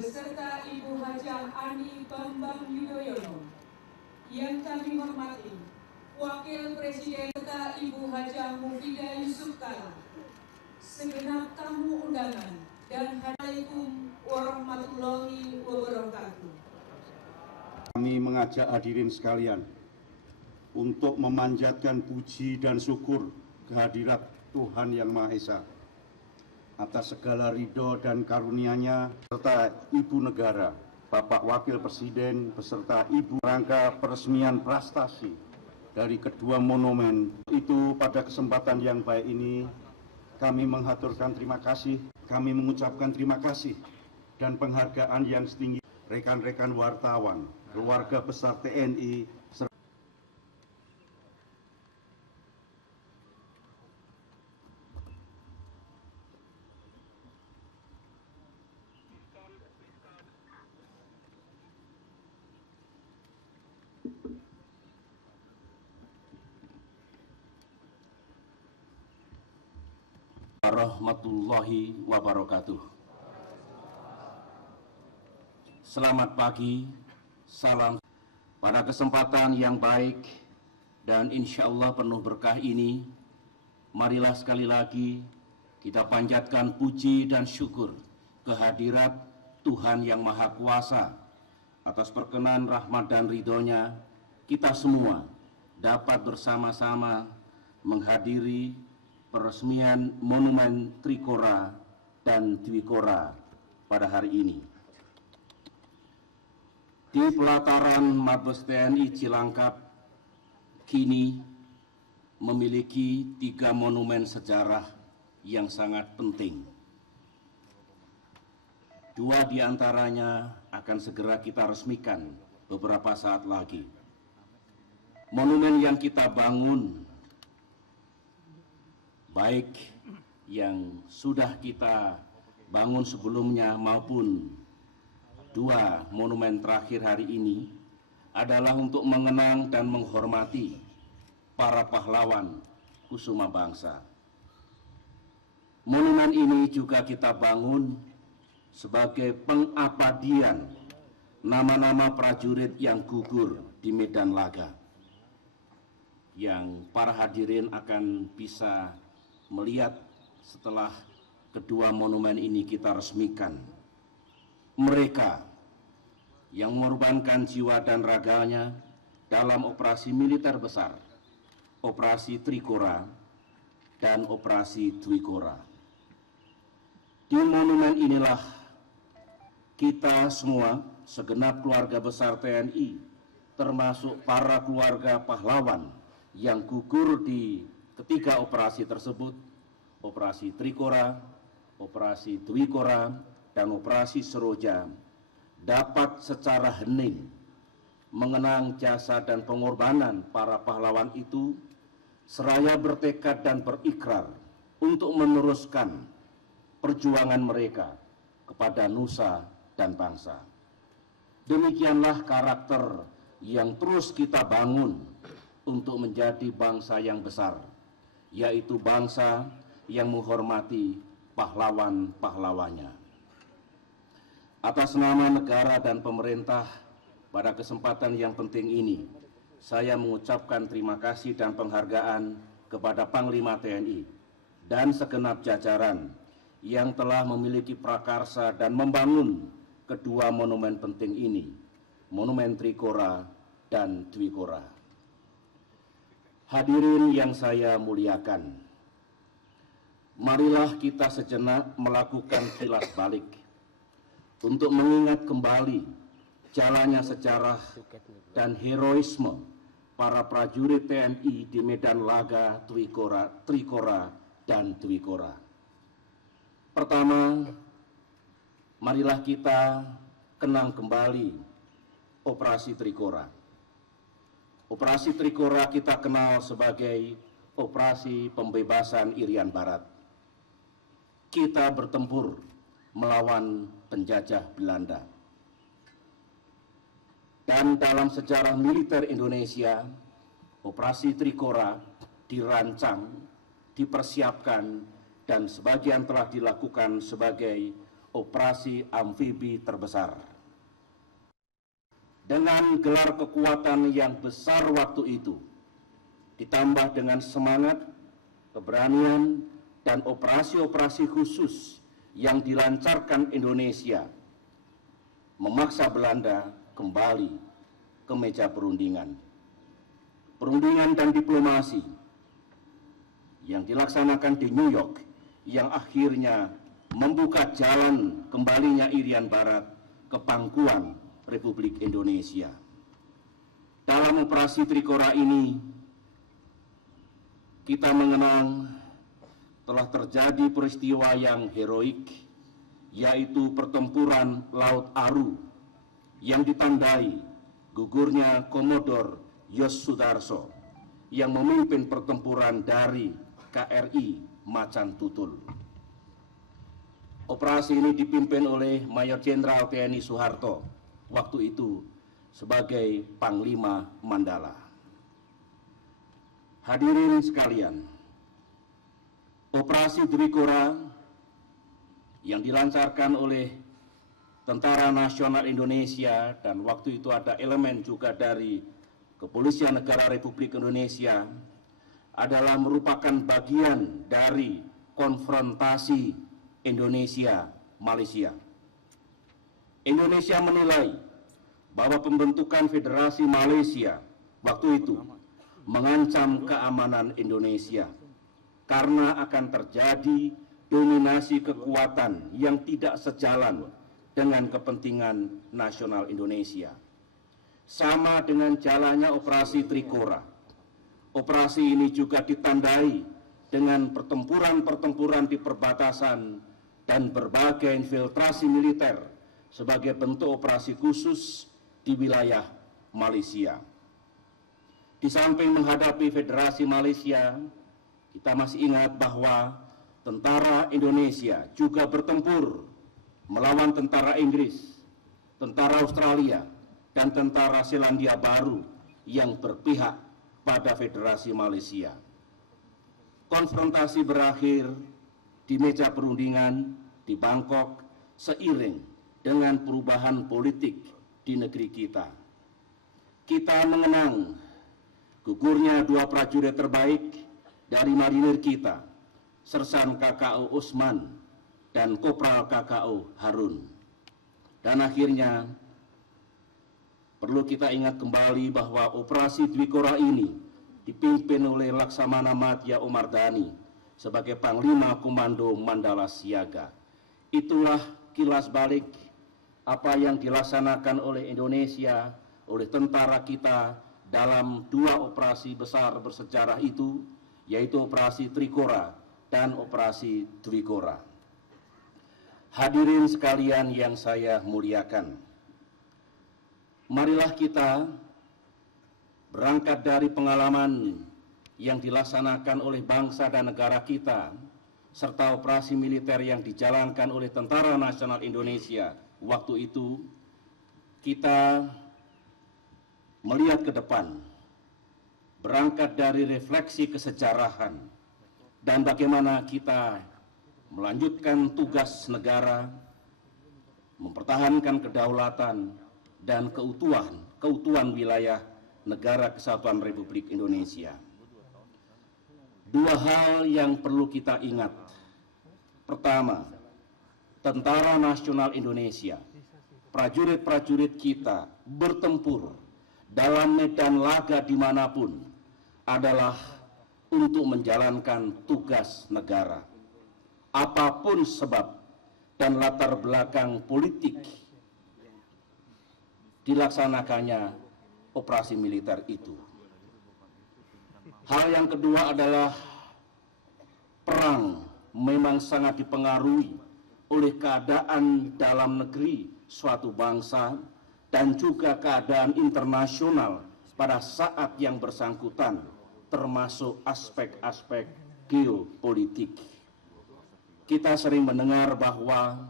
beserta Ibu Hajah Ani Bambang Yudhoyono. Yang kami hormati Wakil Presiden serta Ibu Hajah Mufidah Yusuf Kala, segenap tamu undangan, dan Assalamualaikum warahmatullahi wabarakatuh. Kami mengajak hadirin sekalian untuk memanjatkan puji dan syukur kehadirat Tuhan Yang Maha Esa atas segala ridho dan karunia-Nya, serta Ibu Negara, Bapak Wakil Presiden beserta Ibu, rangka peresmian prestasi dari kedua monumen itu. Pada kesempatan yang baik ini kami mengaturkan terima kasih, kami mengucapkan terima kasih dan penghargaan yang setinggi rekan-rekan wartawan, keluarga besar TNI, warahmatullahi wabarakatuh. Selamat pagi, salam. Pada kesempatan yang baik dan insya Allah penuh berkah ini, marilah sekali lagi kita panjatkan puji dan syukur kehadirat Tuhan Yang Maha Kuasa atas perkenan rahmat dan ridhonya. Kita semua dapat bersama-sama menghadiri peresmian Monumen Trikora dan Dwikora pada hari ini. Di pelataran Mabes TNI Cilangkap kini memiliki 3 monumen sejarah yang sangat penting. 2 diantaranya akan segera kita resmikan beberapa saat lagi. Monumen yang kita bangun, baik yang sudah kita bangun sebelumnya maupun 2 monumen terakhir hari ini, adalah untuk mengenang dan menghormati para pahlawan kusuma bangsa. Monumen ini juga kita bangun sebagai pengabadian nama-nama prajurit yang gugur di medan laga, yang para hadirin akan bisa melihat setelah kedua monumen ini kita resmikan. Mereka yang mengorbankan jiwa dan raganya dalam operasi militer besar, operasi Trikora dan operasi Dwikora. Di monumen inilah kita semua, segenap keluarga besar TNI, termasuk para keluarga pahlawan yang gugur di ketiga operasi tersebut, operasi Trikora, operasi Dwikora, dan operasi Seroja, dapat secara hening mengenang jasa dan pengorbanan para pahlawan itu, seraya bertekad dan berikrar untuk meneruskan perjuangan mereka kepada nusa dan bangsa. Demikianlah karakter yang terus kita bangun untuk menjadi bangsa yang besar, yaitu bangsa yang menghormati pahlawan-pahlawannya. Atas nama negara dan pemerintah, pada kesempatan yang penting ini, saya mengucapkan terima kasih dan penghargaan kepada Panglima TNI dan segenap jajaran yang telah memiliki prakarsa dan membangun kedua monumen penting ini, Monumen Trikora dan Dwikora. Hadirin yang saya muliakan, marilah kita sejenak melakukan kilas balik untuk mengingat kembali jalannya sejarah dan heroisme para prajurit TNI di medan laga Trikora dan Dwikora. Pertama, marilah kita kenang kembali operasi Trikora. Operasi Trikora kita kenal sebagai operasi pembebasan Irian Barat. Kita bertempur melawan penjajah Belanda. Dan dalam sejarah militer Indonesia, operasi Trikora dirancang, dipersiapkan, dan sebagian telah dilakukan sebagai operasi amfibi terbesar. Dengan gelar kekuatan yang besar waktu itu, ditambah dengan semangat, keberanian, dan operasi-operasi khusus yang dilancarkan Indonesia, memaksa Belanda kembali ke meja perundingan. Perundingan dan diplomasi yang dilaksanakan di New York yang akhirnya membuka jalan kembalinya Irian Barat ke pangkuan Republik Indonesia. Dalam operasi Trikora ini, kita mengenang telah terjadi peristiwa yang heroik, yaitu pertempuran Laut Aru yang ditandai gugurnya Komodor Yos Sudarso yang memimpin pertempuran dari KRI Macan Tutul. Operasi ini dipimpin oleh Mayor Jenderal TNI Soeharto, waktu itu sebagai Panglima Mandala. Hadirin sekalian, operasi Trikora yang dilancarkan oleh Tentara Nasional Indonesia dan waktu itu ada elemen juga dari Kepolisian Negara Republik Indonesia adalah merupakan bagian dari konfrontasi Indonesia-Malaysia. Indonesia menilai bahwa pembentukan Federasi Malaysia waktu itu mengancam keamanan Indonesia karena akan terjadi dominasi kekuatan yang tidak sejalan dengan kepentingan nasional Indonesia. Sama dengan jalannya operasi Trikora, operasi ini juga ditandai dengan pertempuran-pertempuran di perbatasan dan berbagai infiltrasi militer sebagai bentuk operasi khusus di wilayah Malaysia. Di samping menghadapi Federasi Malaysia, kita masih ingat bahwa tentara Indonesia juga bertempur melawan tentara Inggris, tentara Australia, dan tentara Selandia Baru yang berpihak pada Federasi Malaysia. Konfrontasi berakhir di meja perundingan di Bangkok seiring dengan perubahan politik di negeri kita. Kita mengenang gugurnya dua prajurit terbaik dari marinir kita, Sersan KKO Usman dan Kopral KKO Harun. Dan akhirnya perlu kita ingat kembali bahwa operasi Trikora ini dipimpin oleh Laksamana Madya Omardhani sebagai Panglima Komando Mandala Siaga. Itulah kilas balik apa yang dilaksanakan oleh Indonesia, oleh tentara kita dalam dua operasi besar bersejarah itu, yaitu operasi Trikora dan operasi Trikora. Hadirin sekalian yang saya muliakan, marilah kita berangkat dari pengalaman yang dilaksanakan oleh bangsa dan negara kita, serta operasi militer yang dijalankan oleh Tentara Nasional Indonesia waktu itu, kita melihat ke depan, berangkat dari refleksi kesejarahan, dan bagaimana kita melanjutkan tugas negara, mempertahankan kedaulatan dan keutuhan wilayah negara Kesatuan Republik Indonesia. Dua hal yang perlu kita ingat. Pertama, Tentara Nasional Indonesia, prajurit-prajurit kita bertempur dalam medan laga dimanapun adalah untuk menjalankan tugas negara. Apapun sebab dan latar belakang politik dilaksanakannya operasi militer itu. Hal yang kedua adalah perang memang sangat dipengaruhi oleh keadaan dalam negeri suatu bangsa dan juga keadaan internasional pada saat yang bersangkutan, termasuk aspek-aspek geopolitik. Kita sering mendengar bahwa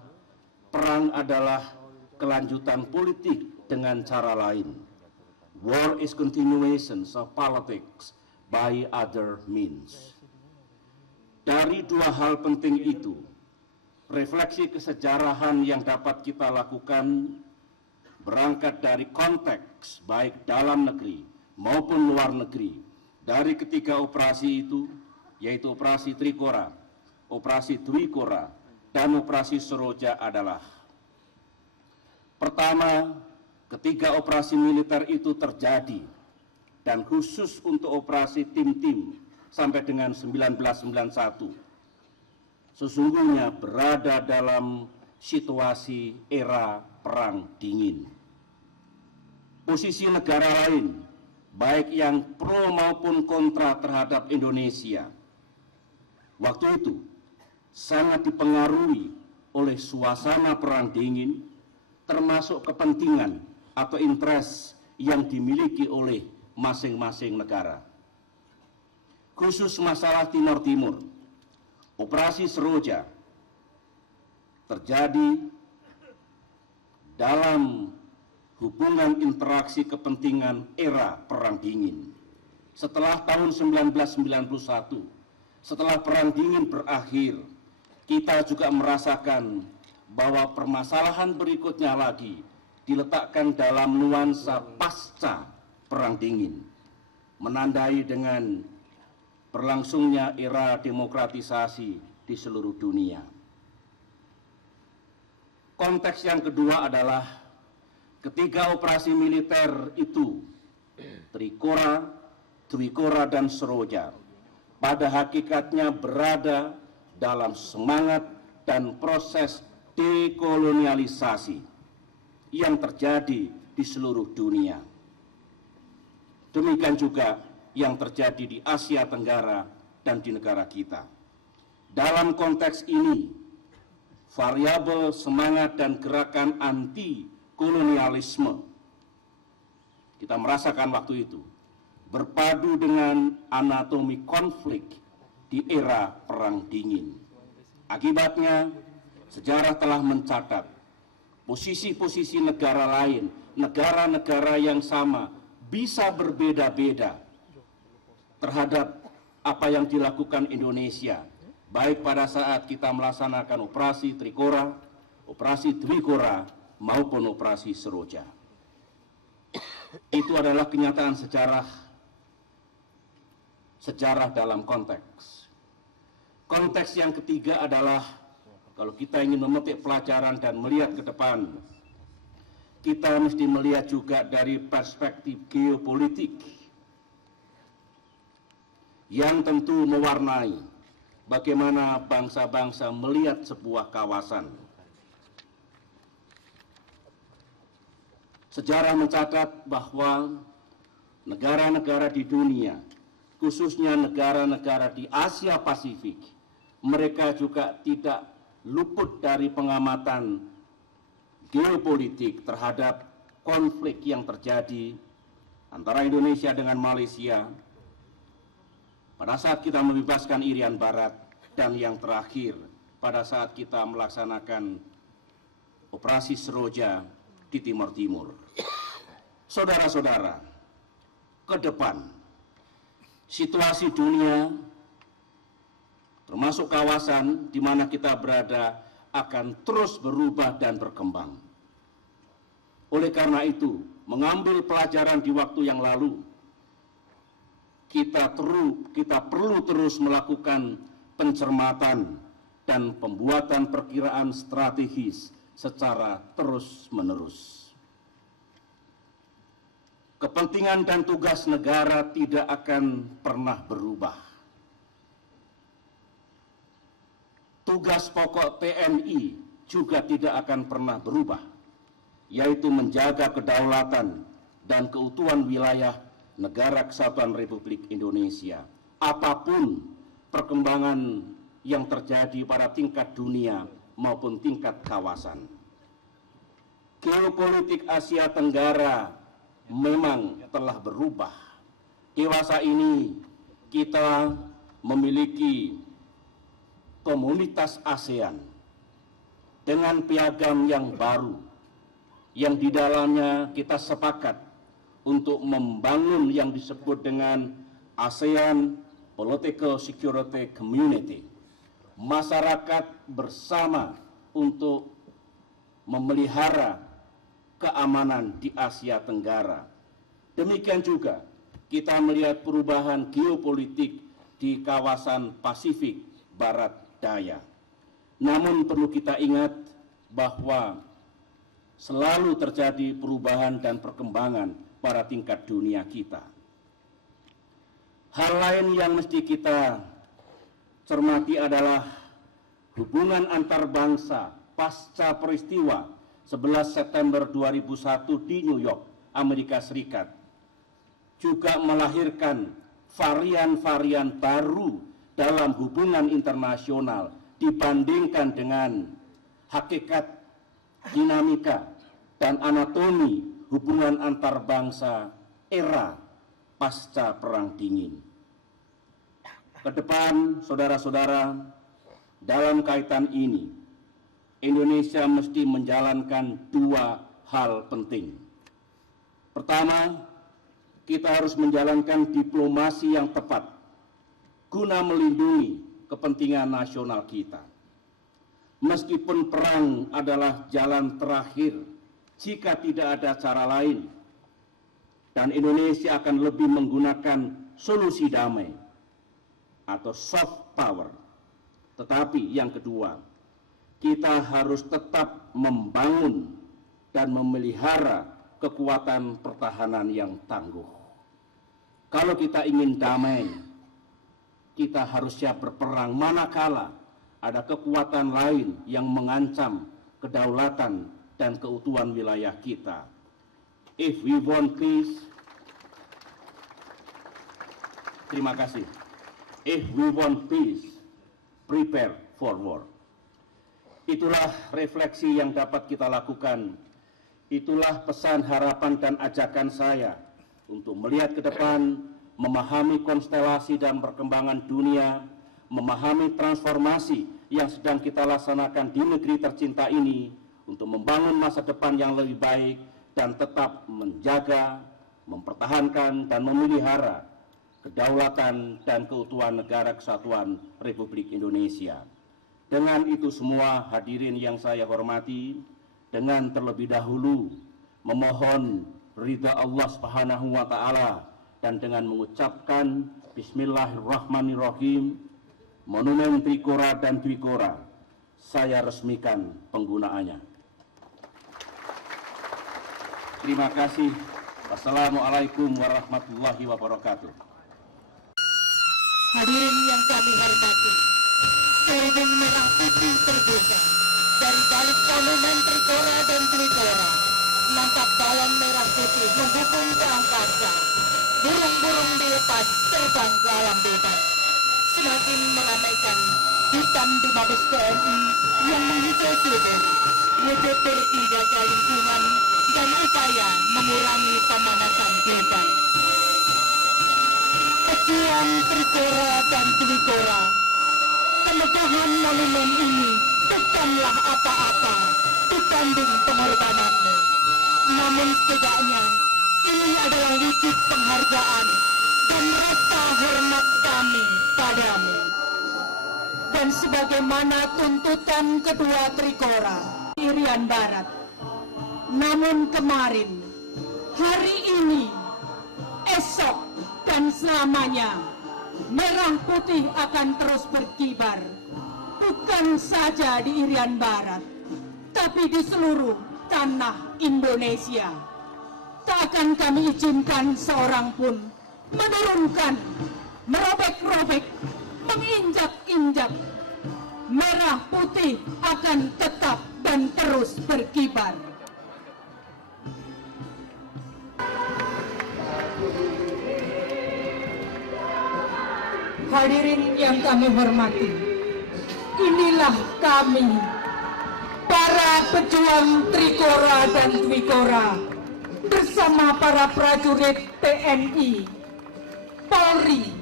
perang adalah kelanjutan politik dengan cara lain. War is continuation of politics by other means. Dari dua hal penting itu, refleksi kesejarahan yang dapat kita lakukan berangkat dari konteks baik dalam negeri maupun luar negeri dari ketiga operasi itu, yaitu operasi Trikora, operasi Dwikora, dan operasi Seroja adalah: pertama, ketiga operasi militer itu terjadi dan khusus untuk operasi tim-tim sampai dengan 1991 sesungguhnya berada dalam situasi era perang dingin. Posisi negara lain, baik yang pro maupun kontra terhadap Indonesia, waktu itu sangat dipengaruhi oleh suasana perang dingin, termasuk kepentingan atau interest yang dimiliki oleh masing-masing negara. Khusus masalah Timor Timur, operasi Seroja terjadi dalam hubungan interaksi kepentingan era perang dingin. Setelah tahun 1991, setelah perang dingin berakhir, kita juga merasakan bahwa permasalahan berikutnya lagi diletakkan dalam nuansa pasca perang dingin, menandai dengan berlangsungnya era demokratisasi di seluruh dunia. Konteks yang kedua adalah ketiga operasi militer itu, Trikora, Dwikora, dan Seroja, pada hakikatnya berada dalam semangat dan proses dekolonialisasi yang terjadi di seluruh dunia. Demikian juga yang terjadi di Asia Tenggara dan di negara kita. Dalam konteks ini, variabel semangat dan gerakan anti kolonialisme kita merasakan waktu itu berpadu dengan anatomi konflik di era perang dingin. Akibatnya, sejarah telah mencatat posisi-posisi negara lain, negara-negara yang sama bisa berbeda-beda terhadap apa yang dilakukan Indonesia, baik pada saat kita melaksanakan operasi Trikora, operasi Dwikora, maupun operasi Seroja. Itu adalah kenyataan sejarah dalam konteks. Konteks yang ketiga adalah, kalau kita ingin memetik pelajaran dan melihat ke depan, kita mesti melihat juga dari perspektif geopolitik yang tentu mewarnai bagaimana bangsa-bangsa melihat sebuah kawasan. Sejarah mencatat bahwa negara-negara di dunia, khususnya negara-negara di Asia Pasifik, mereka juga tidak luput dari pengamatan geopolitik terhadap konflik yang terjadi antara Indonesia dengan Malaysia pada saat kita membebaskan Irian Barat, dan yang terakhir pada saat kita melaksanakan operasi Seroja di Timor Timur. Saudara-saudara, ke depan situasi dunia termasuk kawasan di mana kita berada akan terus berubah dan berkembang. Oleh karena itu, mengambil pelajaran di waktu yang lalu, kita perlu terus melakukan pencermatan dan pembuatan perkiraan strategis secara terus-menerus. Kepentingan dan tugas negara tidak akan pernah berubah. Tugas pokok TNI juga tidak akan pernah berubah, yaitu menjaga kedaulatan dan keutuhan wilayah Negara Kesatuan Republik Indonesia, apapun perkembangan yang terjadi pada tingkat dunia maupun tingkat kawasan. Geopolitik Asia Tenggara memang telah berubah. Dewasa ini kita memiliki komunitas ASEAN dengan piagam yang baru, yang di dalamnya kita sepakat untuk membangun yang disebut dengan ASEAN Political Security Community, masyarakat bersama untuk memelihara keamanan di Asia Tenggara. Demikian juga kita melihat perubahan geopolitik di kawasan Pasifik Barat Daya. Namun perlu kita ingat bahwa selalu terjadi perubahan dan perkembangan pada tingkat dunia kita. Hal lain yang mesti kita cermati adalah hubungan antar bangsa pasca peristiwa 11 September 2001 di New York, Amerika Serikat, juga melahirkan varian-varian baru dalam hubungan internasional dibandingkan dengan hakikat, dinamika, dan anatomi hubungan antar bangsa era pasca Perang Dingin. Kedepan, saudara-saudara, dalam kaitan ini, Indonesia mesti menjalankan dua hal penting. Pertama, kita harus menjalankan diplomasi yang tepat guna melindungi kepentingan nasional kita. Meskipun perang adalah jalan terakhir jika tidak ada cara lain, dan Indonesia akan lebih menggunakan solusi damai atau soft power. Tetapi yang kedua, kita harus tetap membangun dan memelihara kekuatan pertahanan yang tangguh. Kalau kita ingin damai, kita harus siap berperang manakala ada kekuatan lain yang mengancam kedaulatan dan keutuhan wilayah kita. If we want peace, terima kasih. If we want peace, prepare for war. Itulah refleksi yang dapat kita lakukan. Itulah pesan, harapan, dan ajakan saya untuk melihat ke depan, memahami konstelasi dan perkembangan dunia, memahami transformasi yang sedang kita laksanakan di negeri tercinta ini untuk membangun masa depan yang lebih baik dan tetap menjaga, mempertahankan, dan memelihara kedaulatan dan keutuhan Negara Kesatuan Republik Indonesia. Dengan itu semua, hadirin yang saya hormati, dengan terlebih dahulu memohon ridha Allah Subhanahu wa Ta'ala, dan dengan mengucapkan Bismillahirrahmanirrahim, Monumen Trikora dan Dwikora saya resmikan penggunaannya. Terima kasih. Wassalamualaikum warahmatullahi wabarakatuh. Hadirin yang kami hormati, seiring merah putih terbuka dari balik monumen Trikora dan Dwikora, nampak balon merah putih mendukung ke angkasa. Burung-burung dilepas terbang ke alam bebas, semakin meramaikan hitam di Mabes TNI yang menghijau subur, wujud menjaga lingkungan dan upaya mengurangi pemanasan global. Pejuang Trikora dan Dwikora, kemegahan monumen ini bukanlah apa-apa dibanding pengorbananmu. Namun setidaknya ini adalah wujud penghargaan dan rasa hormat kami padamu. Dan sebagaimana tuntutan kedua Trikora Irian Barat, namun kemarin, hari ini, esok, dan selamanya, merah putih akan terus berkibar, bukan saja di Irian Barat, tapi di seluruh tanah Indonesia. Tak akan kami izinkan seorang pun menurunkan, merobek-robek, menginjak-injak. Merah putih akan tetap dan terus berkibar. Hadirin yang kami hormati, inilah kami, para pejuang Trikora dan Dwikora, bersama para prajurit TNI, Polri,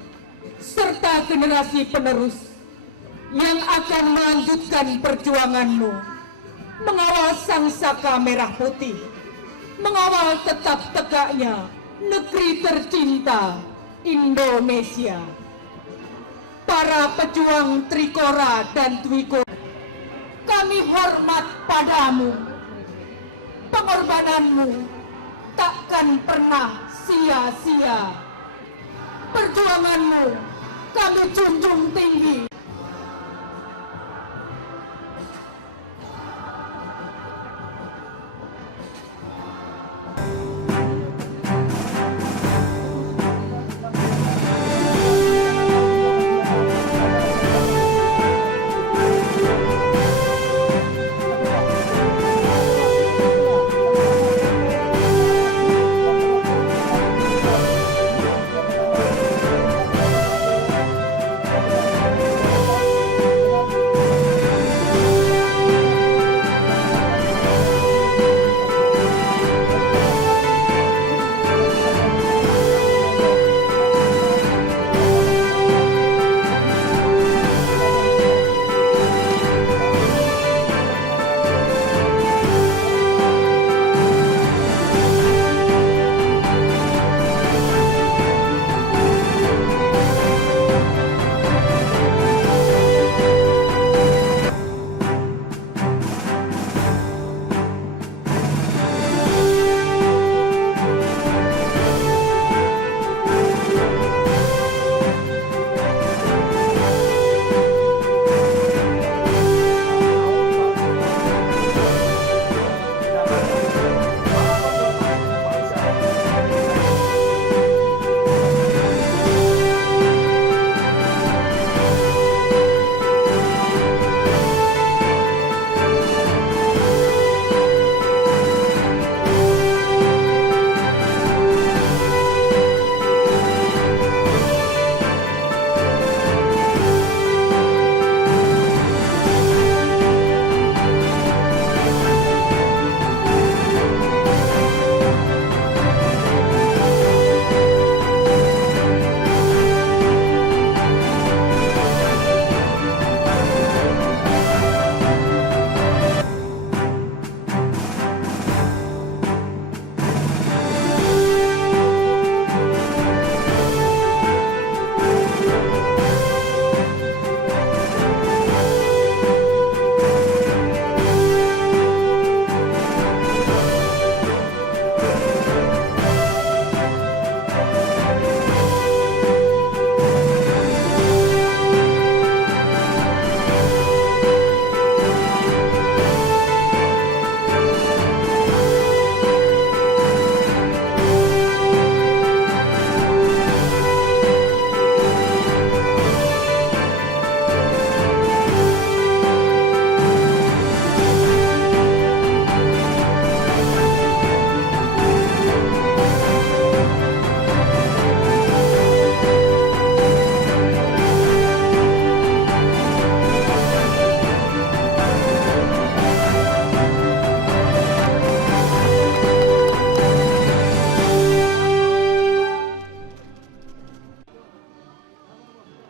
serta generasi penerus yang akan melanjutkan perjuanganmu, mengawal sang saka merah putih, mengawal tetap tegaknya negeri tercinta Indonesia. para pejuang Trikora dan Dwikora. Kami hormat padamu. Pengorbananmu takkan pernah sia-sia. Perjuanganmu kami junjung tinggi.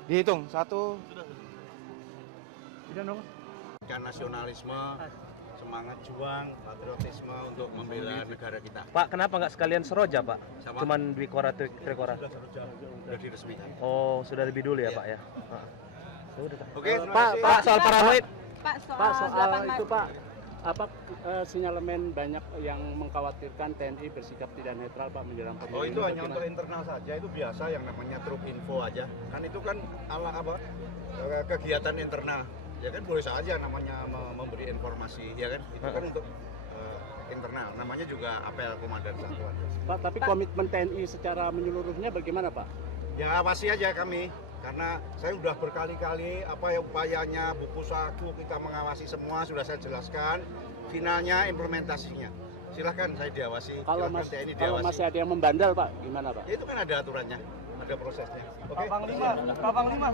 Dihitung, 1. Udah dong. Nasionalisme, semangat juang, patriotisme untuk membela negara kita. Pak, kenapa nggak sekalian Seroja, Pak? Sama? Cuman Dwikora, Trikora. Sudah diresmikan. Oh, sudah lebih dulu ya, Pak ya? Sudah, Pak. Oke, terima Pak, kasih. Pak, soal paranoid. Pak, Pak, soal soal 8 itu Pak, apa sinyalemen banyak yang mengkhawatirkan TNI bersikap tidak netral Pak menjelang pemilu. Oh, itu hanya Bagaimana? untuk internal saja, itu biasa yang namanya trup info aja. Kan itu kan ala apa? Kegiatan internal. Ya kan boleh saja namanya memberi informasi, ya kan? Itu kan untuk internal. Namanya juga apel komandan satuan. Pak, tapi komitmen TNI secara menyeluruhnya bagaimana Pak? Ya awasi aja kami. Karena saya sudah berkali-kali apa ya upayanya buku saku kita mengawasi semua sudah saya jelaskan, finalnya implementasinya silahkan saya diawasi. Kalau Silahkan TNI kalau diawasi. masih ada yang membandel Pak, gimana Pak? Ya itu kan ada aturannya, ada prosesnya. Oke. Pak Panglima.